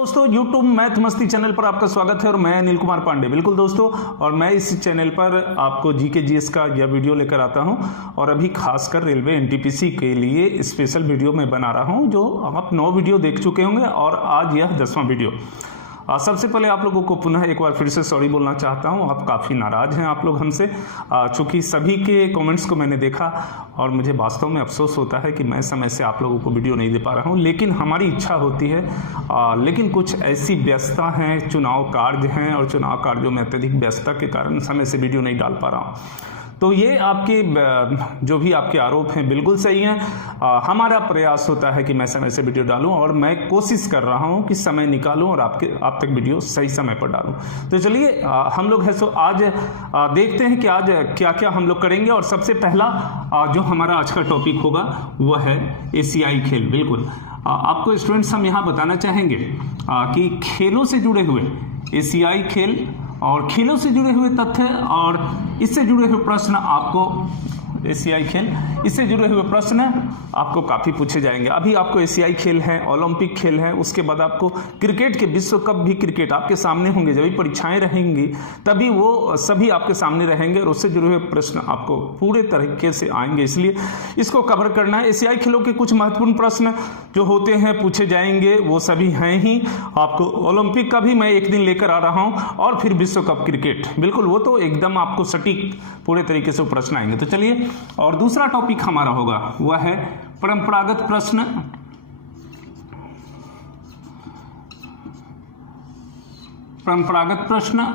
दोस्तों YouTube math मस्ती channel पर आपका स्वागत है और मैं अनिल कुमार पांडे। बिल्कुल दोस्तों, और मैं इस चैनल पर आपको जीके जीएस का यह वीडियो लेकर आता हूं और अभी खासकर रेलवे एनटीपीसी के लिए स्पेशल वीडियो मैं बना रहा हूं, जो आप 9 वीडियो देख चुके होंगे और आज यह 10वां वीडियो। सबसे पहले आप लोगों को पुनः एक बार फिर से सॉरी बोलना चाहता हूं। आप काफ़ी नाराज़ हैं आप लोग हमसे, चूँकि सभी के कमेंट्स को मैंने देखा और मुझे वास्तव में अफसोस होता है कि मैं समय से आप लोगों को वीडियो नहीं दे पा रहा हूं, लेकिन हमारी इच्छा होती है। लेकिन कुछ ऐसी व्यस्तता हैं, चुनाव कार्य हैं और चुनाव कार्यों में अत्यधिक व्यस्तता के कारण समय से वीडियो नहीं डाल पा रहा हूँ। तो ये आपके जो भी आपके आरोप हैं बिल्कुल सही हैं। हमारा प्रयास होता है कि मैं समय से वीडियो डालूं और मैं कोशिश कर रहा हूं कि समय निकालूं और आप तक वीडियो सही समय पर डालूं। तो चलिए हम लोग है सो आज देखते हैं कि आज क्या क्या हम लोग करेंगे। और सबसे पहला जो हमारा आज का टॉपिक होगा वह है एशियाई खेल। बिल्कुल आपको स्टूडेंट्स हम यहाँ बताना चाहेंगे कि खेलों से जुड़े हुए एशियाई खेल और खेलों से जुड़े हुए तथ्य और इससे जुड़े हुए प्रश्न आपको एशियाई खेल, इससे जुड़े हुए प्रश्न आपको काफ़ी पूछे जाएंगे। अभी आपको एशियाई खेल है, ओलंपिक खेल है, उसके बाद आपको क्रिकेट के विश्व कप भी क्रिकेट आपके सामने होंगे। जब भी परीक्षाएं रहेंगी तभी वो सभी आपके सामने रहेंगे और उससे जुड़े हुए प्रश्न आपको पूरे तरीके से आएंगे, इसलिए इसको कवर करना है। एशियाई खेलों के कुछ महत्वपूर्ण प्रश्न जो होते हैं पूछे जाएंगे, वो सभी हैं ही। आपको ओलंपिक का भी मैं एक दिन लेकर आ रहा हूँ और फिर विश्व कप क्रिकेट, बिल्कुल वो तो एकदम आपको सटीक पूरे तरीके से प्रश्न आएंगे। तो चलिए, और दूसरा टॉपिक हमारा होगा वह है परंपरागत प्रश्न। परंपरागत प्रश्न,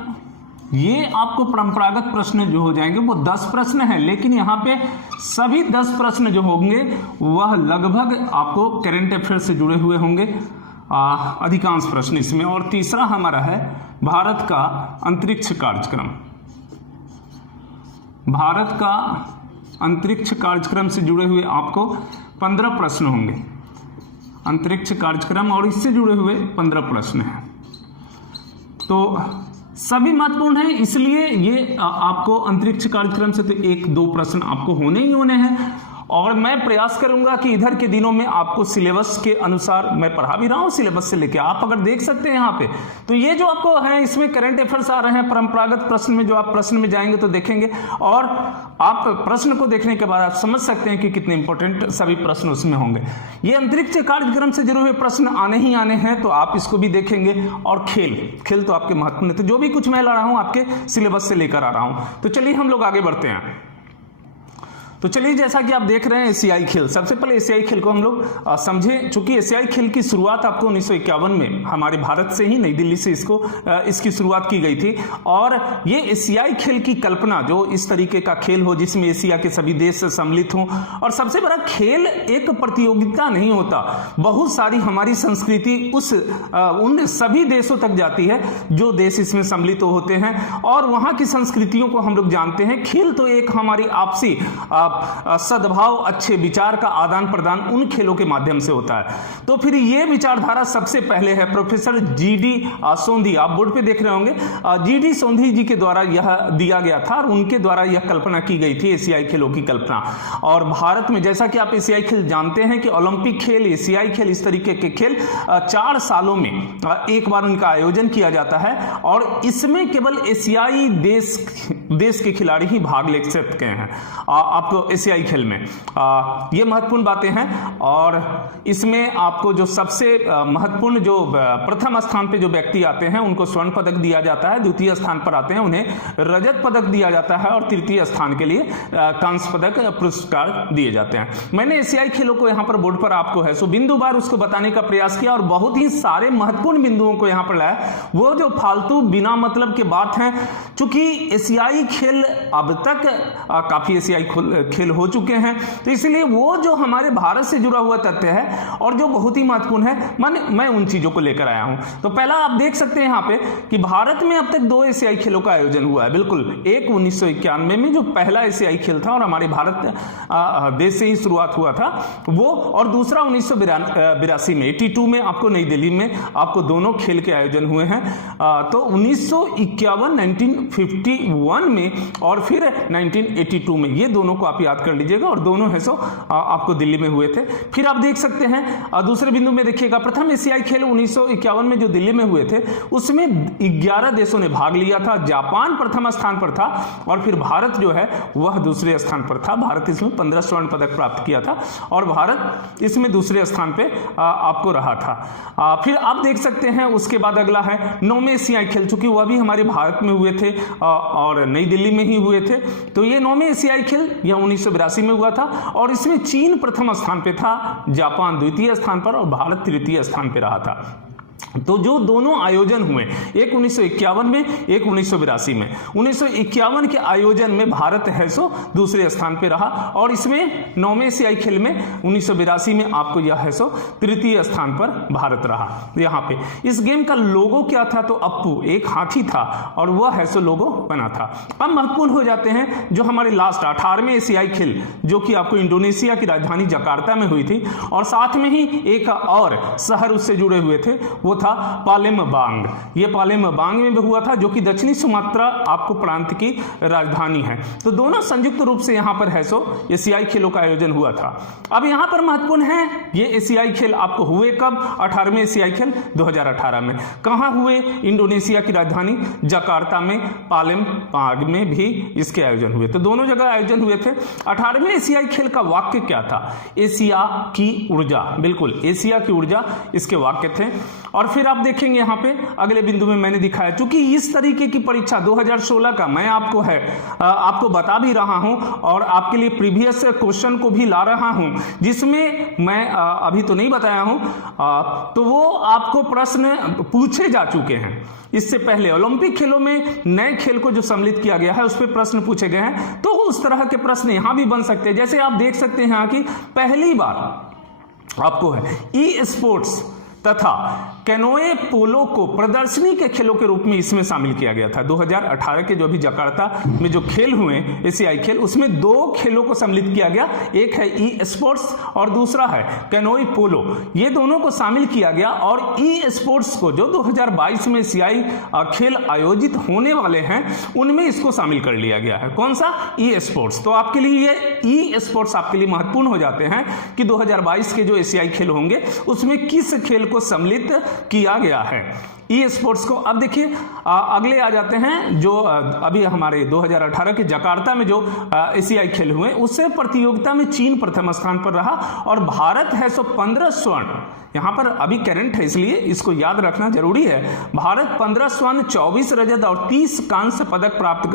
ये आपको परंपरागत प्रश्न जो हो जाएंगे वो 10 प्रश्न हैं, लेकिन यहाँ पे सभी 10 प्रश्न जो होंगे वह लगभग आपको करंट अफेयर से जुड़े हुए होंगे, अधिकांश प्रश्न इसमें। और तीसरा हमारा है भारत का अंतरिक्ष कार्यक्रम। भारत का अंतरिक्ष कार्यक्रम से जुड़े हुए आपको 15 प्रश्न होंगे। अंतरिक्ष कार्यक्रम और इससे जुड़े हुए 15 प्रश्न हैं, तो सभी महत्वपूर्ण हैं, इसलिए ये आपको अंतरिक्ष कार्यक्रम से तो 1-2 प्रश्न आपको होने ही होने हैं। और मैं प्रयास करूंगा कि इधर के दिनों में आपको सिलेबस के अनुसार मैं पढ़ा भी रहा हूं, सिलेबस से लेके आप अगर देख सकते हैं यहाँ पे, तो ये जो आपको है इसमें करंट अफेयर्स आ रहे हैं। परंपरागत प्रश्न में जो आप प्रश्न में जाएंगे तो देखेंगे और आप प्रश्न को देखने के बाद आप समझ सकते हैं कि कितने इंपॉर्टेंट सभी प्रश्न उसमें होंगे। ये अंतरिक्ष कार्यक्रम से जुड़े हुए प्रश्न आने ही आने हैं, तो आप इसको भी देखेंगे। और खेल तो आपके महत्वपूर्ण है, तो जो भी कुछ मैं ला रहा हूं आपके सिलेबस से लेकर आ रहा हूं। तो चलिए हम लोग आगे बढ़ते हैं। तो चलिए, जैसा कि आप देख रहे हैं एशियाई खेल, सबसे पहले एशियाई खेल को हम लोग समझें। चूंकि एशियाई खेल की शुरुआत आपको 1951 में हमारे भारत से ही, नई दिल्ली से इसकी शुरुआत की गई थी। और ये एशियाई खेल की कल्पना, जो इस तरीके का खेल हो जिसमें एशिया के सभी देश सम्मिलित हों। और सबसे बड़ा खेल एक प्रतियोगिता नहीं होता, बहुत सारी हमारी संस्कृति उन सभी देशों तक जाती है जो देश इसमें सम्मिलित होते हैं और वहां की संस्कृतियों को हम लोग जानते हैं। खेल तो एक हमारी आपसी सद्भाव, अच्छे विचार का आदान प्रदान उन खेलों के माध्यम से होता है। तो फिर ये विचारधारा सबसे पहले है प्रोफेसर जीडी सोंधी, आप बोर्ड पे देख रहे होंगे, जीडी सोंधी जी के द्वारा यह दिया गया था और उनके द्वारा यह कल्पना की गई थी, एशियाई खेलों की कल्पना। और भारत में, जैसा कि आप एशियाई खेल जानते हैं कि ओलंपिक खेल, एशियाई खेल, इस तरीके के खेल 4 सालों में एक बार उनका आयोजन किया जाता है और इसमें केवल एशियाई देश के खिलाड़ी ही भाग ले सकते हैं आपको एशियाई खेल में। ये महत्वपूर्ण बातें हैं। और इसमें आपको जो सबसे महत्वपूर्ण, जो प्रथम स्थान पे जो व्यक्ति आते हैं उनको स्वर्ण पदक दिया जाता है, द्वितीय स्थान पर आते हैं उन्हें रजत पदक दिया जाता है और तृतीय स्थान के लिए कांस्य पदक पुरस्कार दिए जाते हैं। मैंने एशियाई खेलों को यहाँ पर बोर्ड पर आपको है सो बिंदुवार उसको बताने का प्रयास किया और बहुत ही सारे महत्वपूर्ण बिंदुओं को यहाँ पर लाया। वो जो फालतू बिना मतलब के बात है, चूंकि एशियाई खेल अब तक काफी एशियाई खेल हो चुके हैं, तो इसलिए वो जो हमारे भारत से जुड़ा हुआ तथ्य है और जो बहुत ही महत्वपूर्ण है, मैं उन चीजों को लेकर आया हूं। तो पहला आप देख सकते हैं यहाँ पे कि भारत में अब तक 2 एशियाई खेलों का आयोजन हुआ है। बिल्कुल, एक 1991 में जो पहला एशियाई खेल था और हमारे भारत देश से ही शुरुआत हुआ था वो, और दूसरा 1982 में 82 में आपको नई दिल्ली में आपको दोनों खेल के आयोजन हुए हैं। तो 1951, 1951 में और फिर 1982 में, ये दोनों को आप याद कर लीजिएगा, और दोनों है सो आपको दिल्ली में हुए थे। फिर आप देख सकते हैं दूसरे बिंदु में देखिएगा, प्रथम एशियाई खेल 1951 में जो दिल्ली में हुए थे उसमें 11 देशों ने भाग लिया था। जापान प्रथम स्थान पर था और फिर भारत जो है वह दूसरे स्थान पर था। भारत इसमें 15 स्वर्ण पदक प्राप्त किया था और भारत इसमें दूसरे स्थान पे आपको रहा था। फिर आप देख सकते हैं उसके बाद अगला है 9वें एशियाई खेल, चूंकि वह भी हमारे भारत में हुए थे और नई दिल्ली में ही हुए थे। तो ये 9वें एशियाई खेल यह 1982 में हुआ था और इसमें चीन प्रथम स्थान पे था, जापान द्वितीय स्थान पर और भारत तृतीय स्थान पे रहा था। तो जो दोनों आयोजन हुए, एक 1951 में, एक 1982 में। 1951 के आयोजन में भारत है सो दूसरे स्थान पे रहा और इसमें 9वें एशियाई खेल में 1982 में आपको यह है सो तृतीय स्थान पर भारत रहा। यहाँ पे इस गेम का लोगो क्या था, तो अप्पू एक हाथी था और वह है सो लोगो बना था। अब महत्वपूर्ण हो जाते हैं जो हमारे लास्ट 18वें एशियाई खेल, जो कि आपको इंडोनेशिया की राजधानी जकार्ता में हुई थी और साथ में ही एक और शहर उससे जुड़े हुए थे, वो था पालेमबांग। ये पालेमबांग में भी हुआ था जो कि दक्षिणी सुमात्रा आपको प्रांत की राजधानी है। तो दोनों संयुक्त रूप से यहाँ पर है सो एशियाई खेलों का आयोजन हुआ था। अब यहाँ पर महत्वपूर्ण है ये एशियाई खेल आपको हुए कब, 18वें एशियाई खेल 2018 में। कहाँ हुए, इंडोनेशिया की राजधानी जकार्ता में, पालेमबांग में भी इसके आयोजन हुए। तो दोनों जगह आयोजन हुए थे। 18वें एशियाई खेल का वाक्य क्या था, एशिया की ऊर्जा, बिल्कुल एशिया की ऊर्जा इसके वाक्य थे। और फिर आप देखेंगे यहाँ पे अगले बिंदु में मैंने दिखाया, चूंकि इस तरीके की परीक्षा 2016 का मैं आपको बता भी रहा हूं और आपके लिए प्रीवियस क्वेश्चन को भी ला रहा हूं, जिसमें मैं अभी तो नहीं बताया हूं, तो वो आपको प्रश्न पूछे जा चुके हैं। इससे पहले ओलंपिक खेलों में नए खेल को जो सम्मिलित किया गया है उस पर प्रश्न पूछे गए हैं, तो उस तरह के प्रश्न यहां भी बन सकते हैं। जैसे आप देख सकते हैं यहाँ की पहली बार आपको है ई स्पोर्ट्स तथा कैनोए पोलो को प्रदर्शनी के खेलों के रूप में इसमें शामिल किया गया था। 2018 के जो अभी जकार्ता में जो खेल हुए एशियाई खेल, उसमें 2 खेलों को सम्मिलित किया गया, एक है ई स्पोर्ट्स और दूसरा है कैनोए पोलो। ये दोनों को शामिल किया गया और ई स्पोर्ट्स को जो 2022 में एशियाई खेल आयोजित होने वाले हैं उनमें इसको शामिल कर लिया गया है। कौन सा, ई स्पोर्ट्स। तो आपके लिए ये ई स्पोर्ट्स आपके लिए महत्वपूर्ण हो जाते हैं कि 2022 के जो एशियाई खेल होंगे उसमें किस खेल को सम्मिलित किया गया है, ई स्पोर्ट्स को। अब देखिए अगले आ जाते हैं जो अभी हमारे 2018 के जकार्ता में जो एशियाई खेल हुए, उससे प्रतियोगिता में चीन प्रथम स्थान पर रहा और भारत है सो 15 स्वर्ण, यहाँ पर अभी करंट है इसलिए इसको याद रखना जरूरी है। भारत 15 स्वर्ण, 24 रजत और 30 कांस्य पदक प्राप्त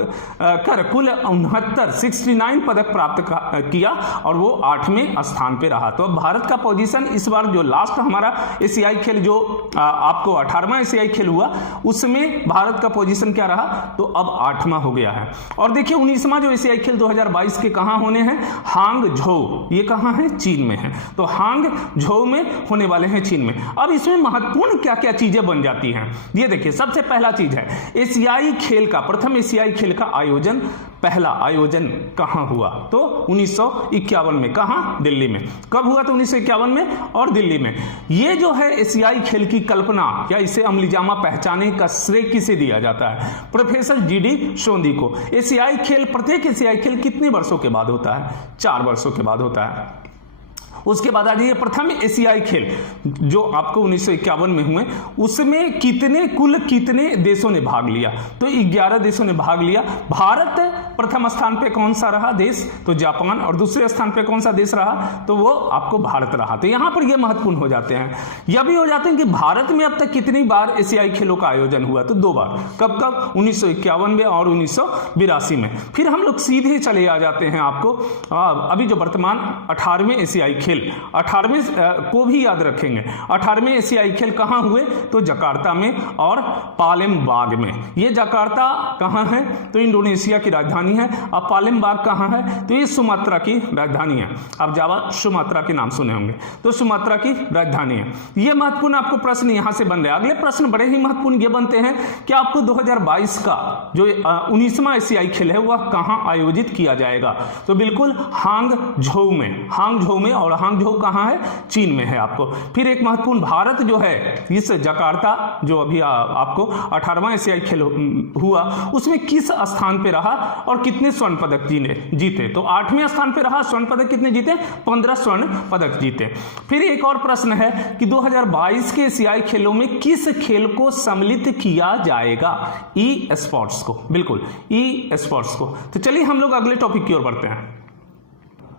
कर कुल 69 पदक प्राप्त किया और वो 8वें स्थान पे रहा। तो अब भारत का पोजीशन इस बार जो लास्ट हमारा एशियाई खेल जो आपको 18वां एशियाई खेल हुआ उसमें भारत का पोजीशन क्या रहा, तो अब 8वां हो गया है। और देखिए 19वां जो एशियाई खेल 2022 के कहाँ होने हैं, हांगझोउ, ये कहाँ है, चीन में है। तो हांगझोउ में होने वाले हैं चीन में। अब इसमें महत्वपूर्ण क्या क्या चीजें बन जाती हैं, ये देखिए। सबसे पहला चीज है एशियाई खेल का, प्रथम एशियाई खेल का आयोजन, पहला आयोजन कहां हुआ, तो 1951 में। कहां, दिल्ली में। कब हुआ, तो 1951 में और दिल्ली में। ये जो है एशियाई खेल की कल्पना या इसे अमलीजामा पहचाने का श्रेय किसे दिया जाता है, प्रोफेसर जीडी सोंदी को। एशियाई खेल, प्रत्येक एशियाई खेल कितने वर्षों के बाद होता है, 4 वर्षों के बाद होता है। उसके बाद आ जाइए प्रथम एशियाई खेल जो आपको 1951 में हुए, उसमें कुल कितने देशों ने भाग लिया, तो 11 देशों ने भाग लिया। भारत प्रथम स्थान पे कौन सा रहा देश, तो जापान, और दूसरे स्थान पे कौन सा देश रहा, तो वो आपको भारत रहा। तो यहां पर ये महत्वपूर्ण हो जाते हैं। यह भी हो जाते हैं कि भारत में अब तक कितनी बार एशियाई खेलों का आयोजन हुआ, तो 2 बार। कब कब, 1951 में और 1982 में। फिर हम लोग सीधे चले आ जाते हैं आपको अभी जो वर्तमान 18वें एशियाई खेल, 18वें को भी याद रखेंगे। 18वें एशियाई खेल कहां हुए, तो जकार्ता में और पालेमबांग में। ये जकार्ता कहां है, तो इंडोनेशिया की राजधानी है। अब पालेमबांग कहां है, तो ये सुमात्रा की राजधानी है। अब जावा सुमात्रा के नाम सुने होंगे, तो सुमात्रा की राजधानी है। ये महत्वपूर्ण आपको प्रश्न यहां से बन रहे हैं। अगले प्रश्न बड़े ही महत्वपूर्ण ये बनते हैं कि आपको 2022 का जो 19वां एशियाई खेल है वह कहां आयोजित किया जाएगा, तो बिल्कुल हांगझोउ में। हांगझोउ में, और हांगझोउ कहाँ है, चीन में है आपको। फिर एक महत्वपूर्ण, भारत जो है इस जकार्ता जो अभी आपको 18वां एशियाई खेल हुआ उसमें किस स्थान पे रहा और कितने स्वर्ण पदक जीते। तो 8वें स्थान पे रहा, स्वर्ण पदक कितने जीते, 15 स्वर्ण पदक जीते। फिर एक और प्रश्न है कि 2022 के एशियाई खेलों में किस खेल को सम्मिलित किया जाएगा, ई स्पोर्ट्स को, बिल्कुल ई स्पोर्ट्स को। तो चलिए हम लोग अगले टॉपिक की ओर बढ़ते हैं।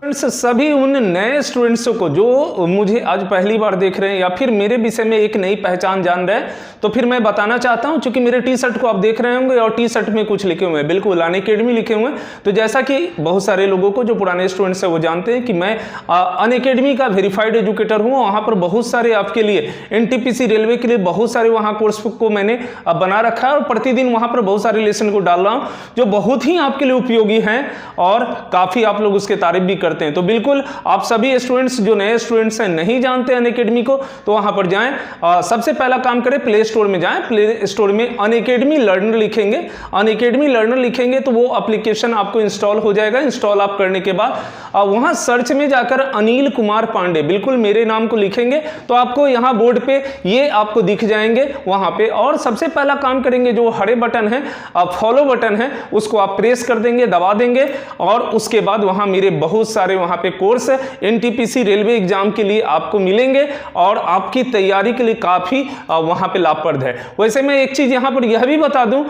सभी उन नए स्टूडेंट्स को जो मुझे आज पहली बार देख रहे हैं या फिर मेरे विषय में एक नई पहचान जान रहे हैं, तो फिर मैं बताना चाहता हूं, क्योंकि मेरे टी शर्ट को आप देख रहे होंगे और टी शर्ट में कुछ लिखे हुए हैं, बिल्कुल अनअकैडमी लिखे हुए हैं। तो जैसा कि बहुत सारे लोगों को जो पुराने स्टूडेंट्स हैं वो जानते हैं कि मैं अनअकैडमी का वेरीफाइड एजुकेटर हूँ। वहाँ पर बहुत सारे आपके लिए NTPC रेलवे के लिए बहुत सारे वहाँ कोर्स को मैंने बना रखा है और प्रतिदिन वहाँ पर बहुत सारे लेसन को डाल रहा हूँ जो बहुत ही आपके लिए उपयोगी हैं और काफ़ी आप लोग उसके तारीफ भी करते हैं। तो बिल्कुल आप सभी स्टूडेंट्स जो नए स्टूडेंट्स हैं, नहीं जानते अनअकैडमी को, तो वहां पर जाएं। सबसे पहला काम करें, प्ले स्टोर में जाएं। प्ले स्टोर में अनअकैडमी लर्नर लिखेंगे, अनअकैडमी लर्नर लिखेंगे तो वो एप्लीकेशन आपको इंस्टॉल हो जाएगा। इंस्टॉल आप करने के बाद वहां सर्च में जाकर अनिल कुमार पांडे, बिल्कुल मेरे नाम को लिखेंगे तो आपको यहां बोर्ड पे ये आपको दिख जाएंगे वहां पे। और सबसे पहला काम करेंगे, जो हरे बटन है, फॉलो बटन है, उसको आप प्रेस कर देंगे, दबा देंगे और उसके बाद वहां मेरे बहुत सारे वहां पे कोर्स NTPC रेलवे एग्जाम के लिए आपको मिलेंगे और आपकी तैयारी के लिए काफी वहां पे लाभप्रद है। वैसे मैं एक चीज यहां पर यह भी बता दूं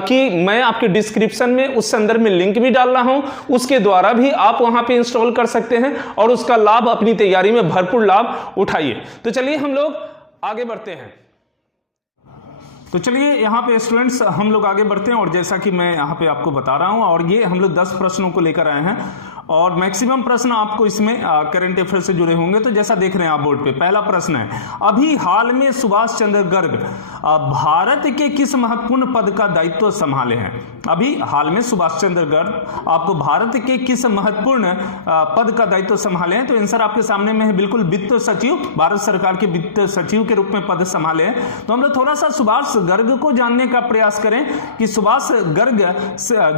कि मैं आपके डिस्क्रिप्शन में उस संदर्भ में लिंक भी डाल रहा हूं, उसके द्वारा भी आप वहां पे इंस्टॉल कर सकते हैं और उसका लाभ अपनी तैयारी में भरपूर लाभ उठाइए। तो चलिए हम लोग आगे बढ़ते हैं। तो चलिए यहाँ पे स्टूडेंट्स हम लोग आगे बढ़ते हैं और जैसा कि मैं यहाँ पे आपको बता रहा हूँ, और ये हम लोग 10 प्रश्नों को लेकर आए हैं और मैक्सिमम प्रश्न आपको इसमें करंट अफेयर से जुड़े होंगे। तो जैसा देख रहे हैं आप बोर्ड पे, पहला प्रश्न है, अभी हाल में सुभाष चंद्र गर्ग भारत के किस महत्वपूर्ण पद का दायित्व संभाले हैं। अभी हाल में सुभाष चंद्र गर्ग आपको भारत के किस महत्वपूर्ण पद का दायित्व संभाले हैं। तो आंसर आपके सामने में है, बिल्कुल वित्त सचिव, भारत सरकार के वित्त सचिव के रूप में पद संभाले हैं। तो हम लोग थोड़ा सा सुभाष गर्ग को जानने का प्रयास करें कि सुभाष गर्ग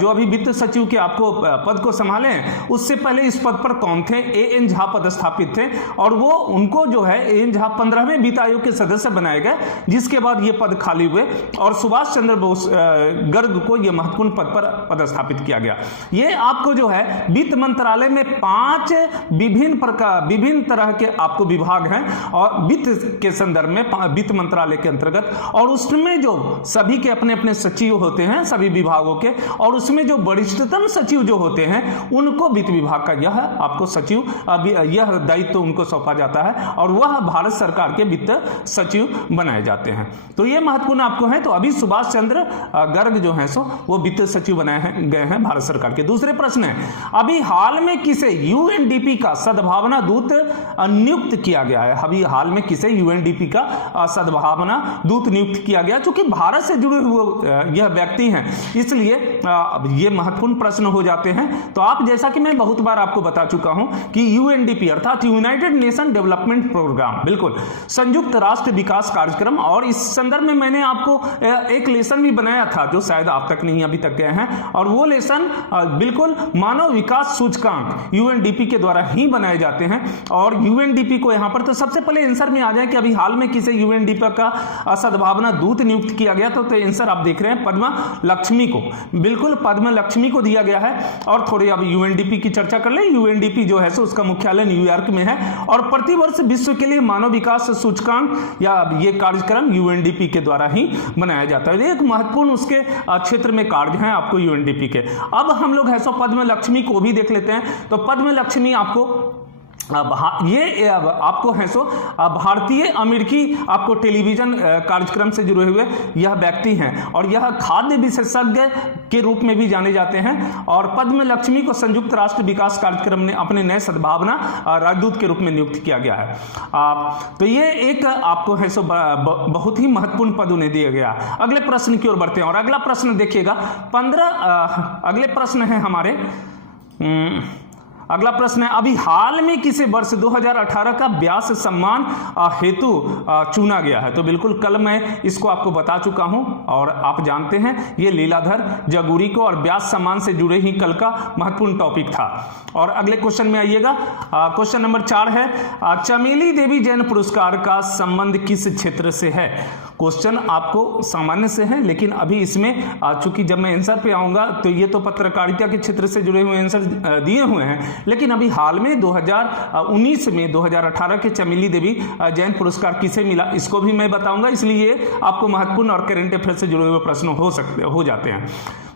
जो अभी वित्त सचिव के आपको पद को संभाले हैं, उससे पहले इस पद पर कौन थे, A.N. झा पदस्थापित थे और वो उनको जो है A.N. झा 15वें वित्त आयोग के सदस्य बनाए गए, जिसके बाद ये पद खाली हुए और सुभाष चंद्र बोस गर्ग को ये महत्वपूर्ण पद पर पदस्थापित किया गया। ये आपको जो है वित्त मंत्रालय में 5 विभिन्न तरह के आपको विभाग हैं और वित्त के संदर्भ में वित्त मंत्रालय के अंतर्गत, और उसमें जो सभी के अपने अपने सचिव होते हैं सभी विभागों के, और उसमें जो वरिष्ठतम सचिव जो होते हैं उनको वित्त विभाग का यह आपको सचिव यह दायित्व उनको सौंपा जाता है और वह भारत सरकार के वित्त सचिव बनाए जाते हैं। तो यह महत्वपूर्ण आपको है। तो अभी सुभाष चंद्र गर्ग जो है सो वो वित्त सचिव बनाए गए हैं भारत सरकार के। दूसरे प्रश्न है, अभी हाल में किसे UNDP का सद्भावना दूत नियुक्त किया गया है। अभी हाल में किसे UNDP का सद्भावना दूत नियुक्त किया गया, क्योंकि भारत से जुड़े हुए यह व्यक्ति हैं, इसलिए ये महत्वपूर्ण प्रश्न हो जाते हैं। तो आप, जैसा कि मैं बहुत बार आपको बता चुका हूं कि UNDP अर्थात यूनाइटेड नेशन डेवलपमेंट प्रोग्राम, बिल्कुल संयुक्त राष्ट्र विकास कार्यक्रम, और इस संदर्भ में मैंने आपको एक लेसन भी बनाया था जो शायद आप तक नहीं अभी तक गए हैं, और वो लेसन बिल्कुल मानव विकास सूचकांक UNDP के द्वारा ही बनाए जाते हैं। और UNDP को यहां पर तो सबसे पहले आंसर में आ जाए कि अभी हाल में किसे UNDP का सद्भावना दूत नियुक्त किया गया। तो आंसर आप देख रहे हैं पद्मा लक्ष्मी को, बिल्कुल पद्मा लक्ष्मी को दिया गया है। और थोड़ी अभी UNDP की चर्चा कर ले। UNDP जो है सो उसका मुख्यालय न्यूयॉर्क में है और प्रतिवर्ष विश्व के लिए मानव विकास सूचकांक या ये कार्यक्रम UNDP के द्वारा ही बनाया जाता है। एक महत्वपूर्ण उसके क्षेत्र में कार्य हैं आपको UNDP के। अब हम लोग है सो पद्म लक्ष्मी को भी देख लेते हैं। तो पद्म लक्ष्मी आपको ये आपको है सो भारतीय अमेरिकी आपको टेलीविजन कार्यक्रम से जुड़े हुए यह व्यक्ति हैं और यह खाद्य विशेषज्ञ के रूप में भी जाने जाते हैं। और पद्म लक्ष्मी को संयुक्त राष्ट्र विकास कार्यक्रम ने अपने नए सद्भावना राजदूत के रूप में नियुक्त किया गया है। तो ये एक आपको है सो बहुत ही महत्वपूर्ण पद उन्हें दिया गया। अगले प्रश्न की ओर बढ़ते हैं और अगला प्रश्न देखिएगा 15 अगले प्रश्न है हमारे अगला प्रश्न है, अभी हाल में किसे वर्ष 2018 का व्यास सम्मान हेतु चुना गया है? तो बिल्कुल कल मैं इसको आपको बता चुका हूं और आप जानते हैं ये लीलाधर जगूरी को और व्यास सम्मान से जुड़े ही कल का महत्वपूर्ण टॉपिक था। और अगले क्वेश्चन में आइएगा, क्वेश्चन नंबर 4 है, चमेली देवी जैन पुरस्कार का संबंध किस क्षेत्र से है? क्वेश्चन आपको सामान्य से है, लेकिन अभी इसमें चूंकि जब मैं आंसर पे आऊंगा तो ये तो पत्रकारिता के क्षेत्र से जुड़े हुए आंसर दिए हुए हैं, लेकिन अभी हाल में 2019 में 2018 के चमेली देवी जैन पुरस्कार किसे मिला इसको भी मैं बताऊंगा, इसलिए आपको महत्वपूर्ण और करंट अफेयर से जुड़े हुए प्रश्न हो जाते हैं।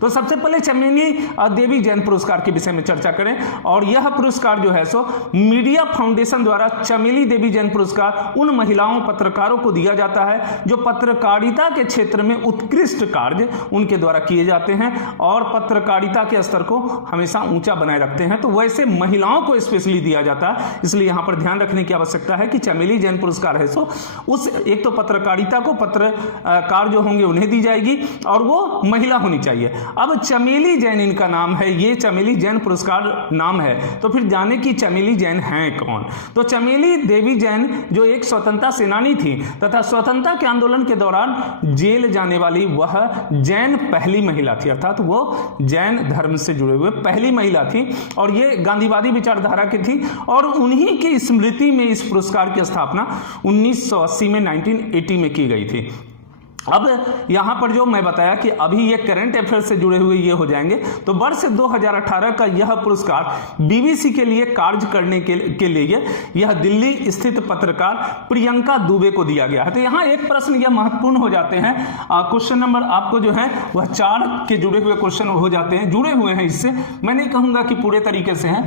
तो सबसे पहले चमेली देवी जैन पुरस्कार के विषय में चर्चा करें, और यह पुरस्कार जो है सो मीडिया फाउंडेशन द्वारा चमेली देवी जैन पुरस्कार उन महिलाओं पत्रकारों को दिया जाता है जो पत्रकारिता के क्षेत्र में उत्कृष्ट कार्य उनके द्वारा किए जाते हैं और पत्रकारिता के स्तर को हमेशा ऊंचा बनाए रखते हैं। तो वैसे महिलाओं को स्पेशली दिया जाता है, इसलिए यहां पर ध्यान रखने की आवश्यकता है कि चमेली जैन पुरस्कार है सो उस एक तो पत्रकारिता को पत्रकार जो होंगे उन्हें दी जाएगी और वो महिला होनी चाहिए। अब चमेली जैन इनका नाम है, ये चमेली जैन पुरस्कार नाम है, तो फिर जाने की चमेली जैन हैं कौन? तो चमेली देवी जैन जो एक स्वतंत्रता सेनानी थी तथा स्वतंत्रता के आंदोलन के दौरान जेल जाने वाली वह जैन पहली महिला थी, अर्थात वो जैन धर्म से जुड़े हुए पहली महिला थी और ये गांधीवादी विचारधारा की थी और उन्हीं की स्मृति में इस पुरस्कार की स्थापना 1980 में 1980 में की गई थी। अब यहां पर जो मैं बताया कि अभी ये करंट अफेयर से जुड़े हुए ये हो जाएंगे, तो वर्ष 2018 का यह पुरस्कार बीबीसी के लिए कार्य करने के लिए यह दिल्ली स्थित पत्रकार प्रियंका दुबे को दिया गया है। तो यहां एक प्रश्न यह महत्वपूर्ण हो जाते हैं, क्वेश्चन नंबर आपको जो है वह 4 के जुड़े हुए क्वेश्चन हो जाते हैं, जुड़े हुए हैं इससे, मैं नहीं कहूंगा कि पूरे तरीके से हैं,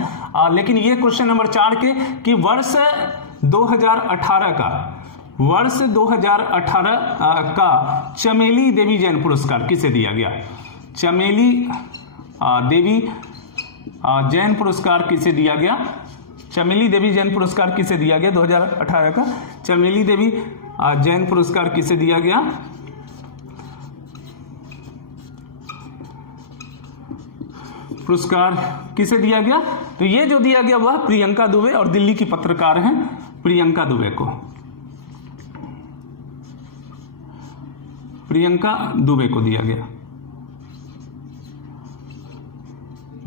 लेकिन ये क्वेश्चन नंबर 4 के कि वर्ष 2018 का चमेली देवी जैन पुरस्कार किसे दिया गया? चमेली देवी जैन पुरस्कार किसे दिया गया? चमेली देवी जैन पुरस्कार किसे दिया गया? 2018 का चमेली देवी जैन पुरस्कार किसे दिया गया? पुरस्कार किसे दिया गया? तो ये जो दिया गया वह प्रियंका दुबे और दिल्ली की पत्रकार हैं प्रियंका दुबे को, प्रियंका दुबे को दिया गया,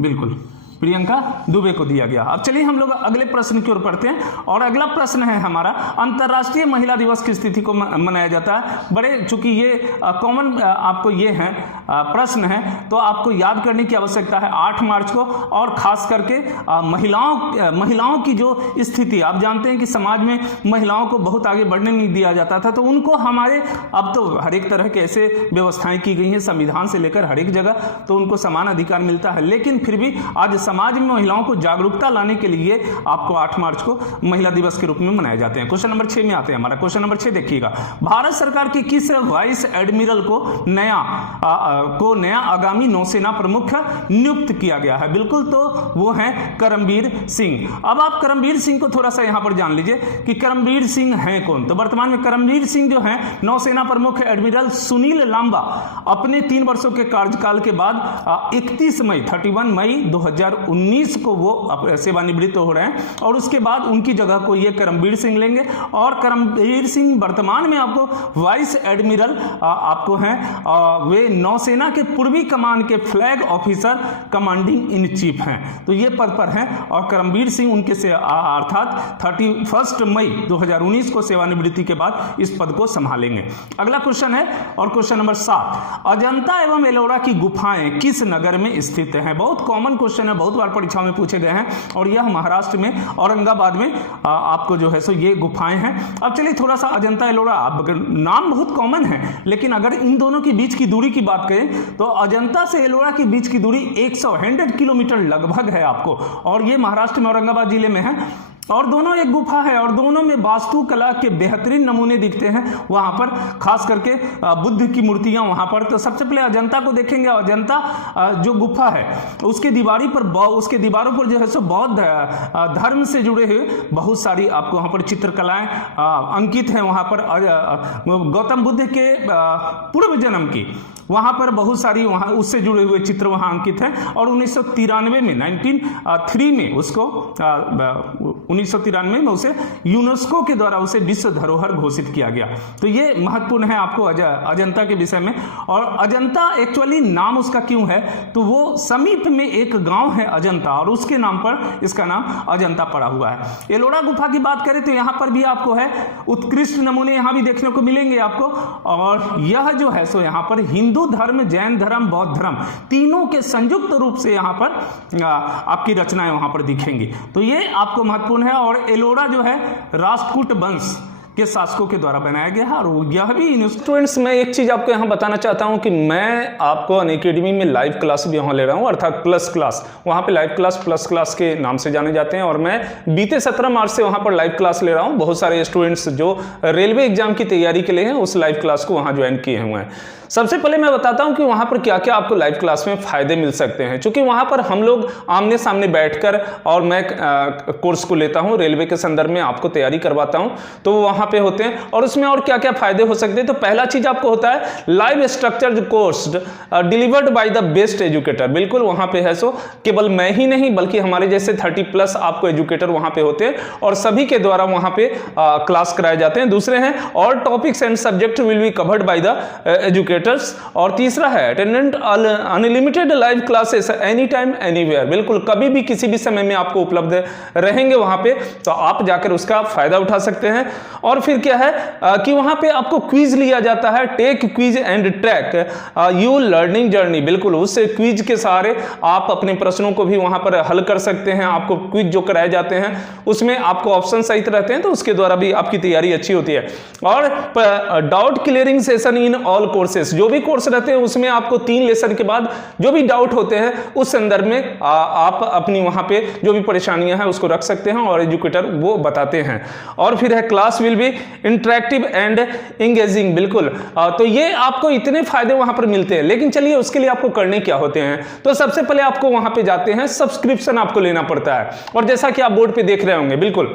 बिल्कुल प्रियंका दुबे को दिया गया। अब चलिए हम लोग अगले प्रश्न की ओर पढ़ते हैं और अगला प्रश्न है हमारा, अंतर्राष्ट्रीय महिला दिवस किस तिथि को मनाया जाता है? बड़े चूंकि ये कॉमन आपको ये है प्रश्न है तो आपको याद करने की आवश्यकता है 8 मार्च को, और खास करके महिलाओं की जो स्थिति आप जानते हैं कि समाज में महिलाओं को बहुत आगे बढ़ने नहीं दिया जाता था, तो उनको हमारे अब तो हर एक तरह के ऐसे व्यवस्थाएं की गई हैं संविधान से लेकर हर एक जगह, तो उनको समान अधिकार मिलता है, लेकिन फिर भी आज समाज में महिलाओं को जागरूकता लाने के लिए आपको 8 मार्च को महिला दिवस के रूप में मनाए जाते हैं। क्वेश्चन नंबर 6 में आते हैं हमारा, क्वेश्चन नंबर 6 देखिएगा, भारत सरकार की किस वाइस एडमिरल को नया आगामी नौसेना प्रमुख नियुक्त किया गया है? बिल्कुल, तो वो हैं करमबीर सिंह। अब आप करमबीर सिंह को थोड़ा सा यहां पर जान लीजिए कि करमबीर सिंह हैं कौन। तो वर्तमान में करमबीर सिंह जो हैं नौसेना प्रमुख एडमिरल सुनील लांबा अपने 3 वर्षों के कार्यकाल के बाद 31 मई 2019 को वो सेवानिवृत्त हो रहे हैं और उसके बाद उनकी जगह को ये करमबीर सिंह लेंगे। और करमबीर सिंह वर्तमान में आपको वाइस एडमिरल आपको हैं, वे नौसेना के पूर्वी कमान के flag officer commanding in chief हैं, तो ये पद पर हैं और करमबीर सिंह उनके से अर्थात 31 मई 2019 को सेवानिवृत्ति के बाद इस पद को संभालेंगे। अगला क्वेश्चन है और क्वेश्चन नंबर 7, अजंता एवं एलोरा की गुफाएं किस नगर में स्थित हैं? बहुत कॉमन क्वेश्चन है, बहुत बार परीक्षाओं में पूछे गए हैं और यह महाराष्ट्र में औरंगाबाद में आपको जो है सो ये गुफाएं हैं। अब चलिए थोड़ा सा अजंता एलोरा, नाम बहुत कॉमन है लेकिन अगर इन दोनों के बीच की दूरी की बात करें तो अजंता से एलोरा के बीच की दूरी 100 किलोमीटर लगभग है आपको, और ये महाराष्ट्र में औरंगाबाद जिले में है। और दोनों एक गुफा है और दोनों में वास्तुकला के बेहतरीन नमूने दिखते हैं वहां पर, खास करके बुद्ध की मूर्तियां वहां पर। तो सबसे पहले अजंता को देखेंगे। अजंता जो गुफा है उसके दीवारों पर जो है सो बौद्ध धर्म से जुड़े हुए बहुत सारी आपको वहां पर चित्रकलाएं अंकित हैं। वहां पर गौतम बुद्ध के पूर्व जन्म की वहां पर बहुत सारी वहां उससे जुड़े हुए चित्र वहां अंकित हैं। और 1993 में 1903 में उसको 1993 में उसे यूनेस्को के द्वारा उसे विश्व धरोहर घोषित किया गया। तो ये महत्वपूर्ण है आपको अजंता के विषय में। और अजंता एक्चुअली नाम उसका क्यों है, तो वो समीप में एक गांव है अजंता और उसके नाम पर इसका नाम अजंता पड़ा हुआ है। एलोरा गुफा की बात करें तो यहां पर भी आपको है उत्कृष्ट नमूने यहां भी देखने को मिलेंगे आपको। और यह जो है सो यहां पर हिंदू धर्म, जैन धर्म, बौद्ध धर्म तीनों के संयुक्त रूप से यहां पर आपकी रचनाएं वहां पर दिखेंगी। तो ये आपको महत्वपूर्ण है। और एलोरा जो है राष्ट्रकूट वंश के शासकों के द्वारा बनाया गया है। और यह भी स्टूडेंट्स, मैं एक चीज आपको यहां बताना चाहता हूं कि मैं आपको अनअकैडमी में लाइव क्लास भी यहां ले रहा हूं, अर्थात प्लस क्लास। वहां पे लाइव क्लास प्लस क्लास के नाम से जाने जाते हैं। और मैं बीते 17 मार्च से वहां पर लाइव क्लास ले रहा हूं। बहुत सारे स्टूडेंट्स जो रेलवे एग्जाम की तैयारी के लिए हैं उस लाइव क्लास को वहां ज्वाइन किए हुए हैं। सबसे पहले मैं बताता हूं कि वहां पर क्या क्या आपको लाइव क्लास में फायदे मिल सकते हैं। क्योंकि वहां पर हम लोग आमने सामने बैठकर और मैं कोर्स को लेता हूं, रेलवे के संदर्भ में आपको तैयारी करवाता हूं, तो वहां पे होते हैं। और उसमें और क्या क्या फायदे हो सकते हैं, तो पहला चीज आपको होता है live structured course delivered by the best educator. बिल्कुल वहां पे है सो केवल मैं ही नहीं बल्कि हमारे जैसे 30+ आपको एजुकेटर वहां पे होते हैं और सभी के द्वारा वहां पे क्लास कराए जाते हैं। दूसरे हैं all topics and subject will be covered by the educator. और तीसरा है attendant unlimited live classes any time anywhere. बिल्कुल कभी भी किसी भी समय में आपको उपलब्ध रहेंगे वहां पे, तो आप जाकर उसका फायदा उठा सकते हैं। और फिर क्या है कि वहां पे आपको क्विज लिया जाता है, take quiz and track you learning journey. बिल्कुल उससे क्विज के सहारे आप अपने प्रश्नों को भी वहां पर हल कर सकते हैं। आपको क्विज जो कराए जाते हैं उसमें आपको ऑप्शन सहित रहते हैं, तो उसके द्वारा भी आपकी तैयारी अच्छी होती है। और doubt clearing session in all courses, जो भी कोर्स रहते हैं उसमें आपको 3 लेसन के बाद जो भी डाउट होते हैं उस संदर्भ में आप अपनी वहां पे जो भी परेशानियां हैं उसको रख सकते हैं और एजुकेटर वो बताते हैं। और फिर है class will be interactive and engaging. बिल्कुल तो ये आपको इतने फायदे वहां पर मिलते हैं। लेकिन चलिए उसके लिए आपको करने क्या होते हैं, तो सबसे पहले आपको वहां पे जाते हैं, सब्सक्रिप्शन आपको लेना पड़ता है। और जैसा कि आप बोर्ड पे देख रहे होंगे बिल्कुल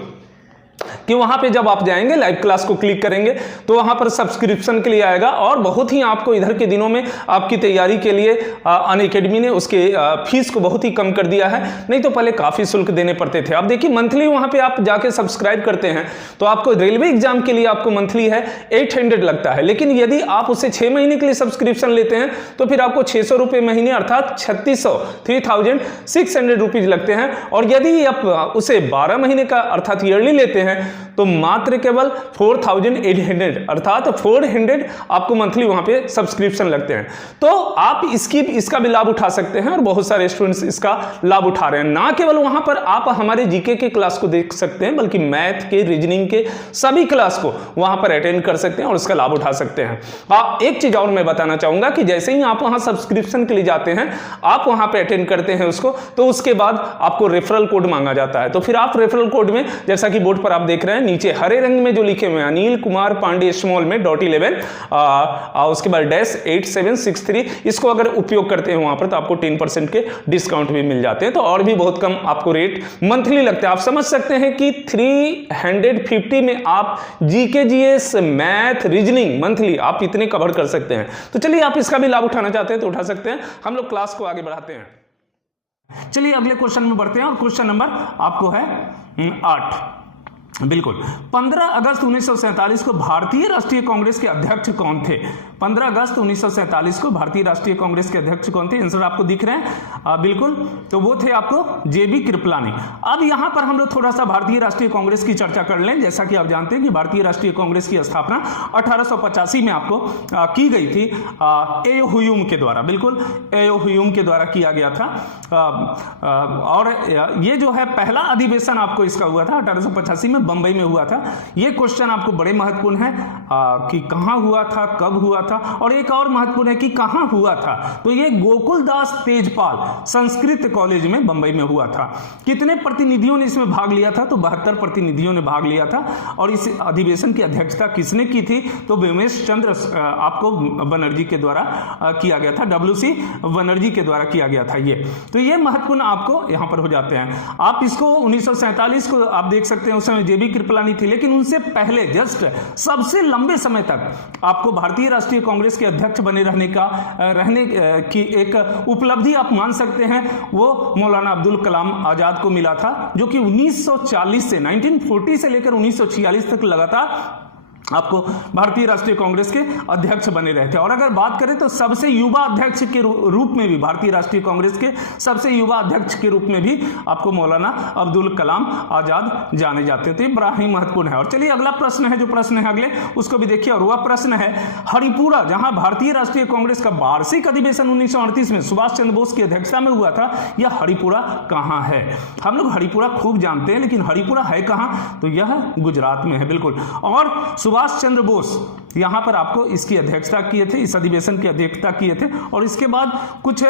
कि वहां पे जब आप जाएंगे लाइव क्लास को क्लिक करेंगे तो वहां पर सब्सक्रिप्शन के लिए आएगा। और बहुत ही आपको इधर के दिनों में आपकी तैयारी के लिए अनअकैडमी ने उसके फीस को बहुत ही कम कर दिया है। नहीं तो पहले काफी शुल्क देने पड़ते थे। आप देखिए मंथली वहां पे आप जाके सब्सक्राइब करते हैं तो आपको रेलवे एग्जाम के लिए आपको मंथली है 800 लगता है। लेकिन यदि आप उसे 6 महीने के लिए सब्सक्रिप्शन लेते हैं तो फिर आपको 600 रुपए महीने अर्थात 3600 रुपीज लगते हैं। और यदि आप उसे 12 महीने का अर्थात ईयरली लेते हैं तो मात्र केवल 4800 अर्थात 400 आपको मंथली वहां पे सब्सक्रिप्शन लगते हैं। तो आप इसका भी लाभ उठा सकते हैं और बहुत सारे स्टूडेंट्स इसका लाभ उठा रहे हैं। ना केवल वहां पर आप हमारे जीके के क्लास को देख सकते हैं बल्कि मैथ के, रीजनिंग के सभी क्लास को वहां पर अटेंड कर सकते हैं और उसका लाभ उठा सकते हैं। एक चीज और मैं बताना चाहूंगा कि जैसे ही आप वहां सब्सक्रिप्शन के लिए जाते हैं, आप वहां पे अटेंड करते हैं उसको, तो उसके बाद आपको रेफरल कोड मांगा जाता है। तो फिर आप रेफरल कोड में जैसा कि बोर्ड पर आप देख रहे हैं नीचे हरे रंग में जो लिखे हुए हैं अनिल कुमार पांडे स्मॉल में .11 उसके बाद -8763, इसको अगर उपयोग करते हैं वहां पर तो आपको 10% के डिस्काउंट भी मिल जाते हैं। तो और भी बहुत कम आपको रेट मंथली लगता है। आप समझ सकते हैं कि 350 में आप GK, GS, math, reasoning monthly आप इतने कवर कर सकते हैं। तो चलिए आप इसका भी लाभ उठाना चाहते हैं तो उठा सकते हैं। हम लोग क्लास को आगे बढ़ाते हैं। चलिए अगले क्वेश्चन में बढ़ते हैं और क्वेश्चन नंबर आपको है 8। बिल्कुल 15 अगस्त 1947 को भारतीय राष्ट्रीय कांग्रेस के अध्यक्ष कौन थे? 15 अगस्त 1947 को भारतीय राष्ट्रीय कांग्रेस के अध्यक्ष कौन थे? आंसर आपको दिख रहे हैं बिल्कुल, तो वो थे आपको जेबी कृपलानी। अब यहां पर हम लोग थोड़ा सा भारतीय राष्ट्रीय कांग्रेस की चर्चा कर लें। जैसा कि आप जानते हैं कि भारतीय राष्ट्रीय कांग्रेस की स्थापना 1885 में आपको की गई थी एयो हुयूम के द्वारा। बिल्कुल एयो हुयूम के द्वारा किया गया था। और ये जो है पहला अधिवेशन आपको इसका हुआ था 1885 में, बंबई में हुआ था। ये क्वेश्चन आपको बड़े महत्वपूर्ण है। कि कहाँ हुआ था, कब हुआ था, और एक और महत्वपूर्ण है कि कहाँ हुआ था। तो ये गोकुलदास तेजपाल संस्कृत कॉलेज में बंबई में हुआ था। कितने प्रतिनिधियों ने इसमें भाग लिया था? तो 72 प्रतिनिधियों ने भाग लिया था। और इस अधिवेशन की अध्यक्षता किसने की थी? तो व्योमेश चंद्र आपको बनर्जी के द्वारा किया गया था, WC बनर्जी के द्वारा किया गया था ये। तो ये महत्वपूर्ण आपको यहां पर हो जाते हैं। आप इसको 1947 को आप देख सकते हैं, उस समय JB कृपलानी थी, लेकिन उनसे पहले जस्ट सबसे लंबे समय तक आपको भारतीय राष्ट्रीय कांग्रेस के अध्यक्ष बने रहने की एक उपलब्धि आप मान सकते हैं, वो मौलाना अब्दुल कलाम आजाद को मिला था, जो कि 1940 से लेकर 1946 तक लगातार आपको भारतीय राष्ट्रीय कांग्रेस के अध्यक्ष बने रहे थे। और अगर बात करें तो सबसे युवा अध्यक्ष के रूप में भी, भारतीय राष्ट्रीय कांग्रेस के सबसे युवा अध्यक्ष के रूप में भी आपको मौलाना अब्दुल कलाम आजाद जाने जाते थे। बड़ा ही महत्वपूर्ण है। और चलिए अगला प्रश्न है, जो प्रश्न है अगले उसको भी देखिए, और वह प्रश्न है हरिपुरा, जहां भारतीय राष्ट्रीय कांग्रेस का वार्षिक अधिवेशन 1938 में सुभाष चंद्र बोस की अध्यक्षता में हुआ था, यह हरिपुरा कहां है? हम लोग हरिपुरा खूब जानते हैं, लेकिन हरिपुरा है कहां? तो यह गुजरात में है, बिल्कुल। और सुभाष चंद्र बोस यहां पर आपको इसकी अध्यक्षता किए थे, इस अधिवेशन की अध्यक्षता किए थे। और इसके बाद कुछ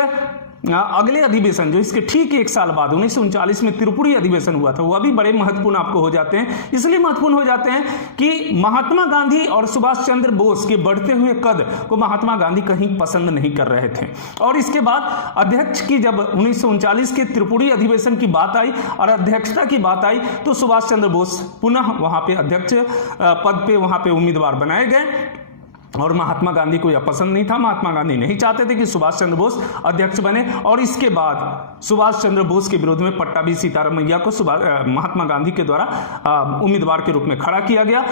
अगले अधिवेशन जो इसके ठीक एक साल बाद 1939 में त्रिपुरी अधिवेशन हुआ था, वह भी बड़े महत्वपूर्ण आपको हो जाते हैं। इसलिए महत्वपूर्ण हो जाते हैं कि महात्मा गांधी और सुभाष चंद्र बोस के बढ़ते हुए कद को महात्मा गांधी कहीं पसंद नहीं कर रहे थे। और इसके बाद अध्यक्ष की जब 1939 के त्रिपुरी अधिवेशन की बात आई और अध्यक्षता की बात आई, तो सुभाष चंद्र बोस पुनः वहां पे अध्यक्ष पद पे वहां पे उम्मीदवार बनाए गए। और महात्मा गांधी को यह पसंद नहीं था, महात्मा गांधी नहीं चाहते थे कि सुभाष चंद्र बोस अध्यक्ष बने। और इसके बाद सुभाष चंद्र बोस के विरोध में पट्टाभी सीतारामैया को महात्मा गांधी के द्वारा उम्मीदवार के रूप में खड़ा किया गया।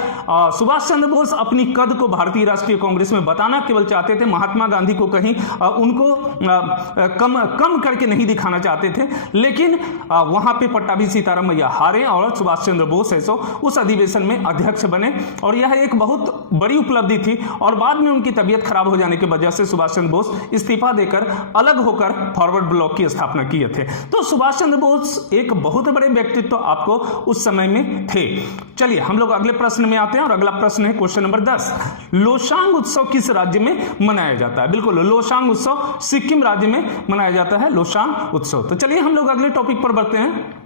सुभाष चंद्र बोस अपनी कद को भारतीय राष्ट्रीय कांग्रेस में बताना केवल चाहते थे, महात्मा गांधी को कहीं उनको कम करके नहीं दिखाना चाहते थे। लेकिन वहां पे पट्टाभी सीतारामैया हारे और सुभाष चंद्र बोस ऐसो उस अधिवेशन में अध्यक्ष बने। और यह एक बहुत बड़ी उपलब्धि थी। और बाद में उनकी तबीयत खराब हो जाने की वजह से सुभाष चंद्र बोस इस्तीफा देकर अलग होकर फॉरवर्ड ब्लॉक की स्थापना किए थे। तो सुभाष चंद्र बोस एक बहुत बड़े व्यक्तित्व आपको उस समय में थे। चलिए हम लोग अगले प्रश्न में आते हैं, और अगला प्रश्न है क्वेश्चन नंबर 10। लोसांग उत्सव किस राज्य में मनाया जाता है? बिल्कुल, लोसांग उत्सव सिक्किम राज्य में मनाया जाता है, लोसांग उत्सव। तो चलिए हम लोग अगले टॉपिक पर बढ़ते हैं।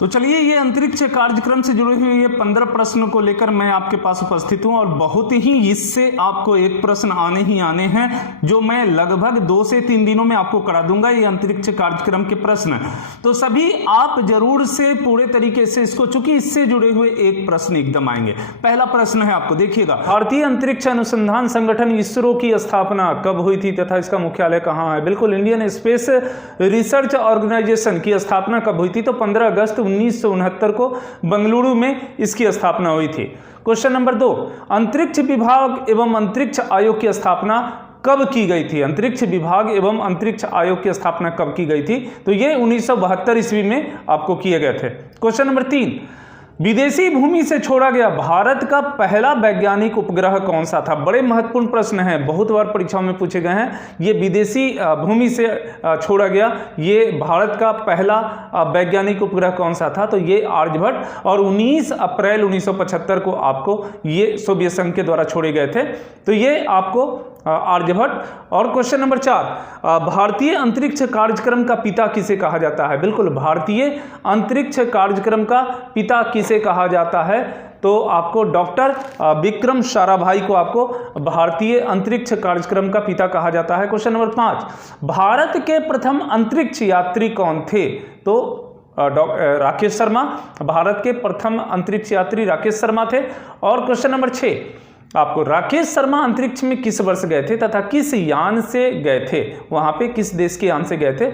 तो चलिए, ये अंतरिक्ष कार्यक्रम से जुड़े हुए ये 15 प्रश्न को लेकर मैं आपके पास उपस्थित हूं, और बहुत ही इससे आपको एक प्रश्न आने ही आने हैं, जो मैं लगभग 2 से 3 दिनों में आपको करा दूंगा, ये अंतरिक्ष कार्यक्रम के प्रश्न। तो सभी आप जरूर से पूरे तरीके से इसको, चूंकि इससे जुड़े हुए एक प्रश्न एकदम आएंगे। पहला प्रश्न है, आपको देखिएगा, भारतीय अंतरिक्ष अनुसंधान संगठन इसरो की स्थापना कब हुई थी तथा इसका मुख्यालय कहां है? बिल्कुल, इंडियन स्पेस रिसर्च ऑर्गेनाइजेशन की स्थापना कब हुई थी? तो 15 अगस्त 1969 को बंगलुरु में इसकी स्थापना हुई थी। क्वेश्चन नंबर 2, अंतरिक्ष विभाग एवं अंतरिक्ष आयोग की स्थापना कब की गई थी? अंतरिक्ष विभाग एवं अंतरिक्ष आयोग की स्थापना कब की गई थी? तो ये 1972 ईस्वी में आपको किए गए थे। क्वेश्चन नंबर 3, विदेशी भूमि से छोड़ा गया भारत का पहला वैज्ञानिक उपग्रह कौन सा था? बड़े महत्वपूर्ण प्रश्न हैं, बहुत बार परीक्षाओं में पूछे गए हैं। ये विदेशी भूमि से छोड़ा गया ये भारत का पहला वैज्ञानिक उपग्रह कौन सा था? तो ये आर्यभट्ट, और 19 अप्रैल 1975 को आपको ये सोवियत संघ के द्वारा छोड़े गए थे। तो ये आपको आर्यभट्ट। और क्वेश्चन नंबर 4, भारतीय अंतरिक्ष कार्यक्रम का पिता किसे कहा जाता है? बिल्कुल, भारतीय अंतरिक्ष कार्यक्रम का पिता किसे कहा जाता है? तो आपको डॉक्टर विक्रम साराभाई को आपको भारतीय अंतरिक्ष कार्यक्रम का पिता कहा जाता है। क्वेश्चन नंबर 5, भारत के प्रथम अंतरिक्ष यात्री कौन थे? तो राकेश शर्मा, भारत के प्रथम अंतरिक्ष यात्री राकेश शर्मा थे। और क्वेश्चन नंबर 6, आपको राकेश शर्मा अंतरिक्ष में किस वर्ष गए थे तथा किस यान से गए थे? वहां पे किस देश के यान से गए थे?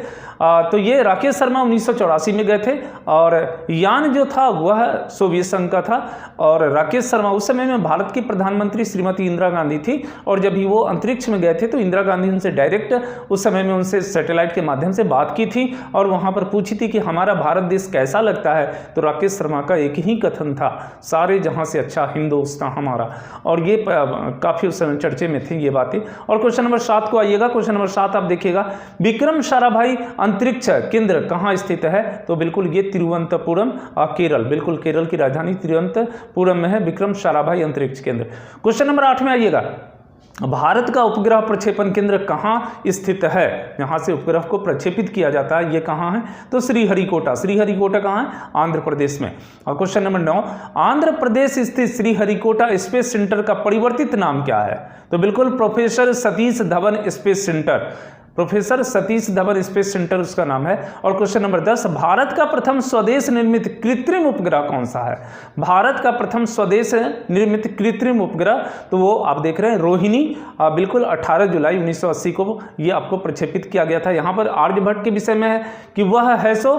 तो ये राकेश शर्मा 1984 में गए थे, और यान जो था वह सोवियत संघ का था। और राकेश शर्मा उस समय में भारत की प्रधानमंत्री श्रीमती इंदिरा गांधी थी, और जब ही वो अंतरिक्ष में गए थे तो इंदिरा गांधी उनसे डायरेक्ट उस समय में उनसे सैटेलाइट के माध्यम से बात की थी, और वहां पर पूछी थी कि हमारा भारत देश कैसा लगता है? तो राकेश शर्मा का एक ही कथन था, सारे जहां से अच्छा हिंदुस्तान हमारा। और ये काफ़ी उस समय चर्चे में थी ये बातें। और क्वेश्चन नंबर 7 को आइएगा। क्वेश्चन नंबर 7 आप देखिएगा, विक्रम साराभाई अंतरिक्ष केंद्र कहाँ स्थित है? तो बिल्कुल ये तिरुवनंतपुरम केरल, बिल्कुल केरल की राजधानी तिरुवनंतपुरम में है विक्रम साराभाई अंतरिक्ष केंद्र। क्वेश्चन नंबर 8 में आइएगा, भारत का उपग्रह प्रक्षेपण केंद्र कहाँ स्थित है? यहाँ से उपग्रह को प्रक्षेपित किया जाता है, ये कहाँ है? तो श्रीहरिकोटा। श्रीहरिकोटा कहाँ है? आंध्र प्रदेश में। और क्वेश्चन नंबर 9, आंध्र प्रदेश स्थित श्रीहरिकोटा स्पेस सेंटर का परिवर्तित नाम क्या है? तो बिल्कुल professor Satish Dhawan space centre, professor Satish Dhawan space centre उसका नाम है। और क्वेश्चन नंबर 10, भारत का प्रथम स्वदेश निर्मित कृत्रिम उपग्रह कौन सा है? भारत का प्रथम स्वदेश निर्मित कृत्रिम उपग्रह, तो वो आप देख रहे हैं रोहिणी, बिल्कुल 18 जुलाई 1980 को ये आपको प्रक्षेपित किया गया था। यहाँ पर आर्यभट्ट के विषय में है कि वह है सो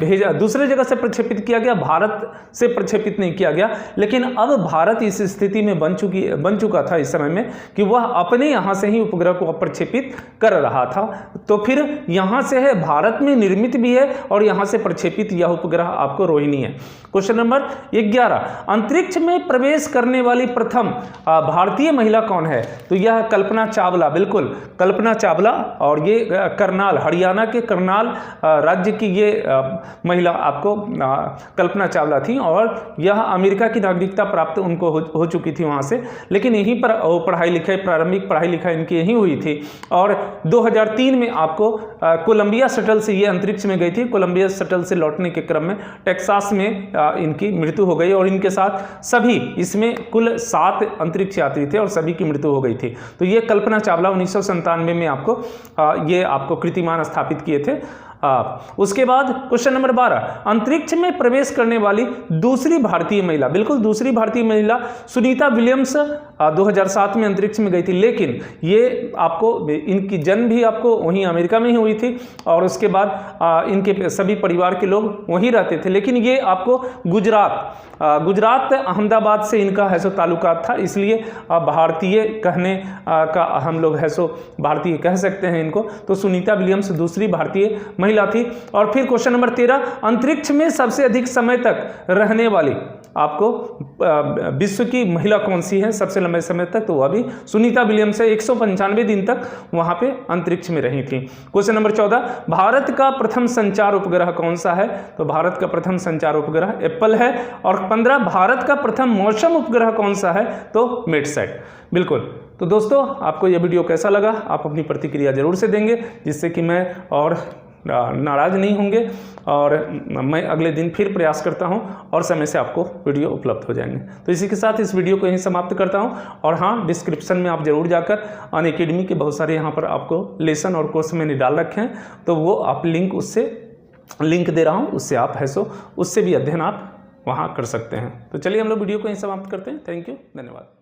भेजा दूसरे जगह से प्रक्षेपित किया गया, भारत से प्रक्षेपित नहीं किया गया। लेकिन अब भारत इस स्थिति में बन चुका था इस समय में कि वह अपने यहाँ से ही उपग्रह को प्रक्षेपित कर रहा था। तो फिर यहां से है, भारत में निर्मित भी है और यहां से प्रक्षेपित यह उपग्रह आपको रोहिणी है। क्वेश्चन नंबर 11, अंतरिक्ष में प्रवेश करने वाली प्रथम भारतीय महिला कौन है? तो यह कल्पना चावला, बिल्कुल कल्पना चावला। और ये करनाल, हरियाणा के करनाल राज्य की ये महिला आपको कल्पना चावला थी। और यह अमेरिका की नागरिकता प्राप्त उनको हो चुकी थी वहां से, लेकिन यहीं पर पढ़ाई लिखाई, प्रारंभिक पढ़ाई लिखाई इनकी यहीं हुई थी। और 2003 में आपको कोलंबिया शटल से ये अंतरिक्ष में गई थी। कोलंबिया शटल से लौटने के क्रम में टेक्सास में इनकी मृत्यु हो गई और इनके साथ सभी, इसमें कुल 7 अंतरिक्ष यात्री थे और सभी की मृत्यु हो गई थी। तो ये कल्पना चावला 1997 में आपको कीर्तिमान स्थापित किए थे। उसके बाद क्वेश्चन नंबर 12, अंतरिक्ष में प्रवेश करने वाली दूसरी भारतीय महिला, बिल्कुल दूसरी भारतीय महिला सुनीता विलियम्स 2007 में अंतरिक्ष में गई थी। लेकिन ये आपको इनकी जन्म भी आपको वहीं अमेरिका में ही हुई थी और उसके बाद इनके सभी परिवार के लोग वहीं रहते थे। लेकिन ये आपको गुजरात अहमदाबाद से इनका है सो ताल्लुकात था, इसलिए भारतीय कहने का हम लोग है सो भारतीय कह सकते हैं इनको। तो सुनीता विलियम्स दूसरी भारतीय महिला थी। और फिर क्वेश्चन नंबर 13, अंतरिक्ष में सबसे अधिक समय तक रहने वाली आपको विश्व की महिला कौन सी है सबसे लंबे समय तक? तो वह भी सुनीता विलियम्स है, 195 दिन तक वहां पे अंतरिक्ष में रही थी। क्वेश्चन नंबर 14, भारत का प्रथम संचार उपग्रह कौन सा है? तो भारत का प्रथम संचार उपग्रह एप्पल है। और 15, भारत का प्रथम मौसम उपग्रह कौन सा है? तो मेटसैट, बिल्कुल। तो दोस्तों, आपको यह वीडियो कैसा लगा? आप अपनी प्रतिक्रिया जरूर से देंगे, जिससे कि मैं और नाराज नहीं होंगे और मैं अगले दिन फिर प्रयास करता हूं और समय से आपको वीडियो उपलब्ध हो जाएंगे। तो इसी के साथ इस वीडियो को यहीं समाप्त करता हूं। और हाँ, डिस्क्रिप्शन में आप जरूर जाकर अनअकैडमी के बहुत सारे यहाँ पर आपको लेसन और कोर्स मैंने डाल रखे हैं, तो वो आप लिंक दे रहा हूँ, उससे आप है सो उससे भी अध्ययन आप वहाँ कर सकते हैं। तो चलिए हम लोग वीडियो को यहीं समाप्त करते हैं। थैंक यू, धन्यवाद।